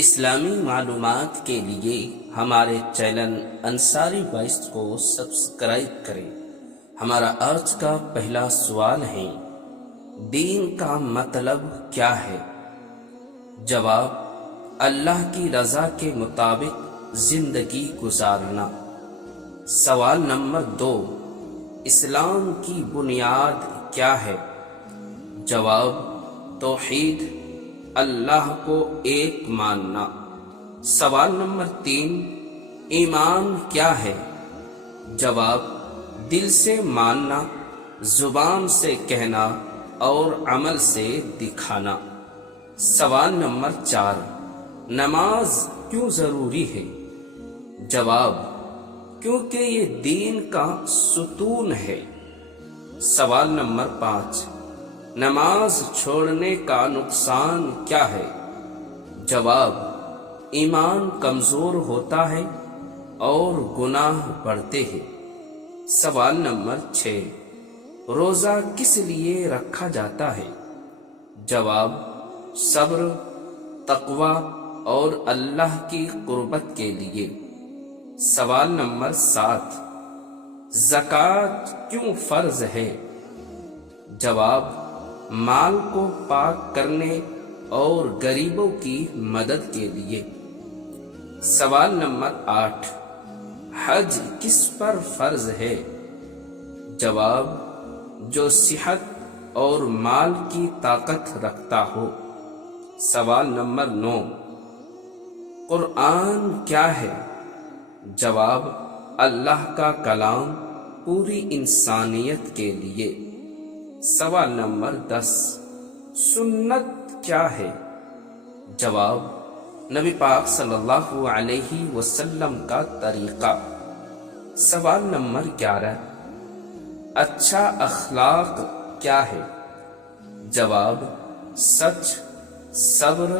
اسلامی معلومات کے لیے ہمارے چینل انصاری وائس کو سبسکرائب کریں۔ ہمارا آج کا پہلا سوال ہے، دین کا مطلب کیا ہے؟ جواب، اللہ کی رضا کے مطابق زندگی گزارنا۔ سوال نمبر 2، اسلام کی بنیاد کیا ہے؟ جواب، توحید، اللہ کو ایک ماننا۔ سوال نمبر 3، ایمان کیا ہے؟ جواب، دل سے ماننا، زبان سے کہنا اور عمل سے دکھانا۔ سوال نمبر 4، نماز کیوں ضروری ہے؟ جواب، کیونکہ یہ دین کا ستون ہے۔ سوال نمبر 5، نماز چھوڑنے کا نقصان کیا ہے؟ جواب، ایمان کمزور ہوتا ہے اور گناہ بڑھتے ہیں۔ سوال نمبر 6، روزہ کس لیے رکھا جاتا ہے؟ جواب، صبر، تقوی اور اللہ کی قربت کے لیے۔ سوال نمبر 7، زکوٰۃ کیوں فرض ہے؟ جواب، مال کو پاک کرنے اور غریبوں کی مدد کے لیے۔ سوال نمبر 8، حج کس پر فرض ہے؟ جواب، جو صحت اور مال کی طاقت رکھتا ہو۔ سوال نمبر 9، قرآن کیا ہے؟ جواب، اللہ کا کلام پوری انسانیت کے لیے۔ سوال نمبر 10، سنت کیا ہے؟ جواب، نبی پاک صلی اللہ علیہ وسلم کا طریقہ۔ سوال نمبر 11، اچھا اخلاق کیا ہے؟ جواب، سچ، صبر،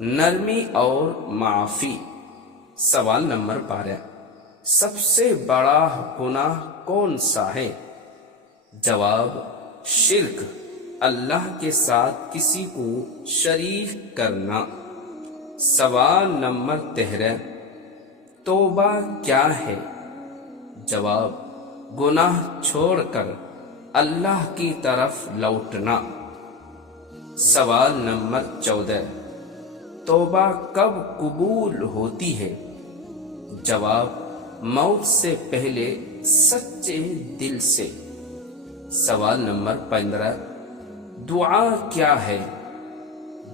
نرمی اور معافی۔ سوال نمبر 12، سب سے بڑا گناہ کون سا ہے؟ جواب، شرک، اللہ کے ساتھ کسی کو شریک کرنا۔ سوال نمبر 13، توبہ کیا ہے؟ جواب، گناہ چھوڑ کر اللہ کی طرف لوٹنا۔ سوال نمبر 14، توبہ کب قبول ہوتی ہے؟ جواب، موت سے پہلے سچے دل سے۔ سوال نمبر 15، دعا کیا ہے؟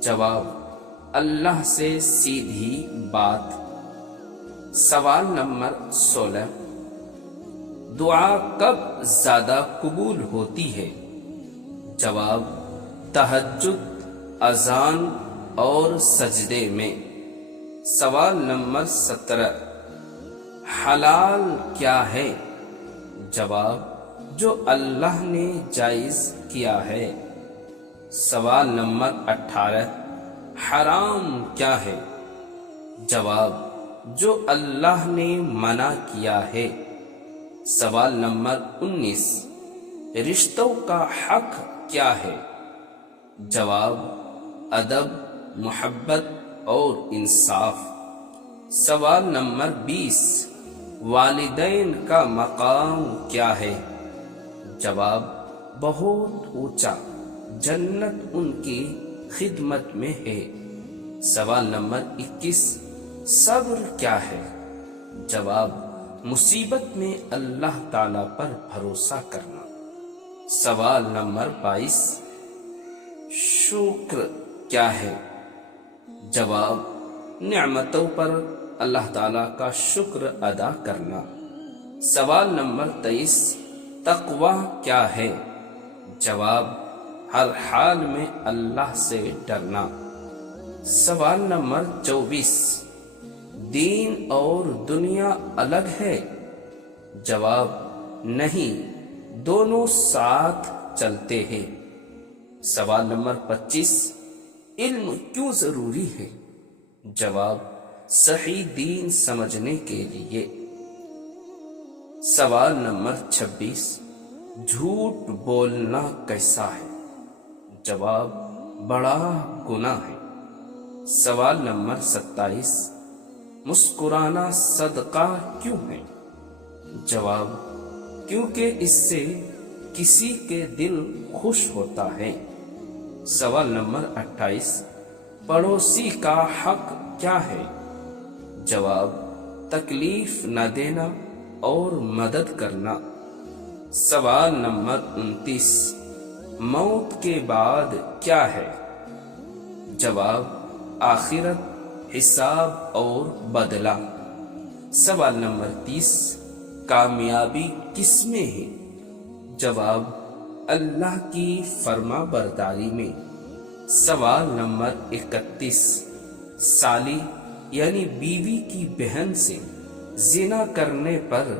جواب، اللہ سے سیدھی بات۔ سوال نمبر 16، دعا کب زیادہ قبول ہوتی ہے؟ جواب، تہجد، اذان اور سجدے میں۔ سوال نمبر 17، حلال کیا ہے؟ جواب، جو اللہ نے جائز کیا ہے۔ سوال نمبر 18، حرام کیا ہے؟ جواب، جو اللہ نے منع کیا ہے۔ سوال نمبر 19، رشتوں کا حق کیا ہے؟ جواب، ادب، محبت اور انصاف۔ سوال نمبر 20، والدین کا مقام کیا ہے؟ جواب، بہت اونچا، جنت ان کی خدمت میں ہے۔ سوال نمبر 21، صبر کیا ہے؟ جواب، مصیبت میں اللہ تعالی پر بھروسہ کرنا۔ سوال نمبر 22، شکر کیا ہے؟ جواب، نعمتوں پر اللہ تعالی کا شکر ادا کرنا۔ سوال نمبر 23، تقوی کیا ہے؟ جواب، ہر حال میں اللہ سے ڈرنا۔ سوال نمبر 24، دین اور دنیا الگ ہے؟ جواب، نہیں، دونوں ساتھ چلتے ہیں۔ سوال نمبر 25، علم کیوں ضروری ہے؟ جواب، صحیح دین سمجھنے کے لیے۔ سوال نمبر 26، جھوٹ بولنا کیسا ہے؟ جواب، بڑا گناہ ہے۔ سوال نمبر 27، مسکرانا صدقہ کیوں ہے؟ جواب، کیونکہ اس سے کسی کے دل خوش ہوتا ہے۔ سوال نمبر 28، پڑوسی کا حق کیا ہے؟ جواب، تکلیف نہ دینا اور مدد کرنا۔ سوال نمبر 29، موت کے بعد کیا ہے؟ جواب، آخرت، حساب اور بدلہ۔ سوال نمبر 30، کامیابی کس میں ہے؟ جواب، اللہ کی فرما برداری میں۔ سوال نمبر 31، سالی یعنی بیوی کی بہن سے زنا کرنے پر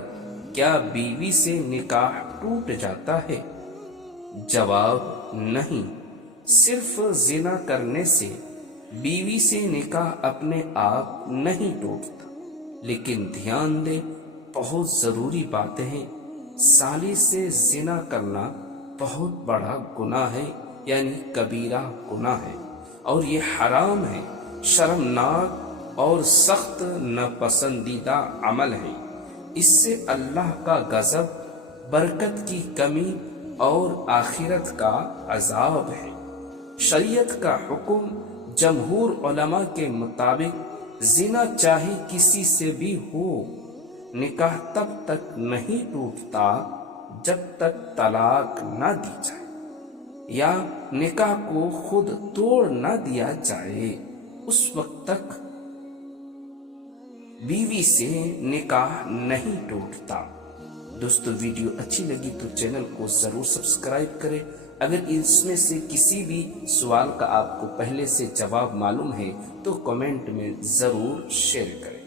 کیا بیوی سے نکاح ٹوٹ جاتا ہے؟ جواب، نہیں، صرف زنا کرنے سے بیوی سے نکاح اپنے آپ نہیں ٹوٹتا، لیکن دھیان دے، بہت ضروری باتیں ہیں۔ سالی سے زنا کرنا بہت بڑا گناہ ہے، یعنی کبیرہ گناہ ہے، اور یہ حرام ہے، شرمناک اور سخت ناپسندیدہ عمل ہے۔ اس سے اللہ کا غضب، برکت کی کمی اور آخرت کا عذاب ہے۔ شریعت کا حکم جمہور علماء کے مطابق زنا چاہے کسی سے بھی ہو، نکاح تب تک نہیں ٹوٹتا جب تک طلاق نہ دی جائے یا نکاح کو خود توڑ نہ دیا جائے، اس وقت تک بیوی سے نکاح نہیں ٹوٹتا۔ دوستو، ویڈیو اچھی لگی تو چینل کو ضرور سبسکرائب کریں۔ اگر اس میں سے کسی بھی سوال کا آپ کو پہلے سے جواب معلوم ہے تو کمنٹ میں ضرور شیئر کریں۔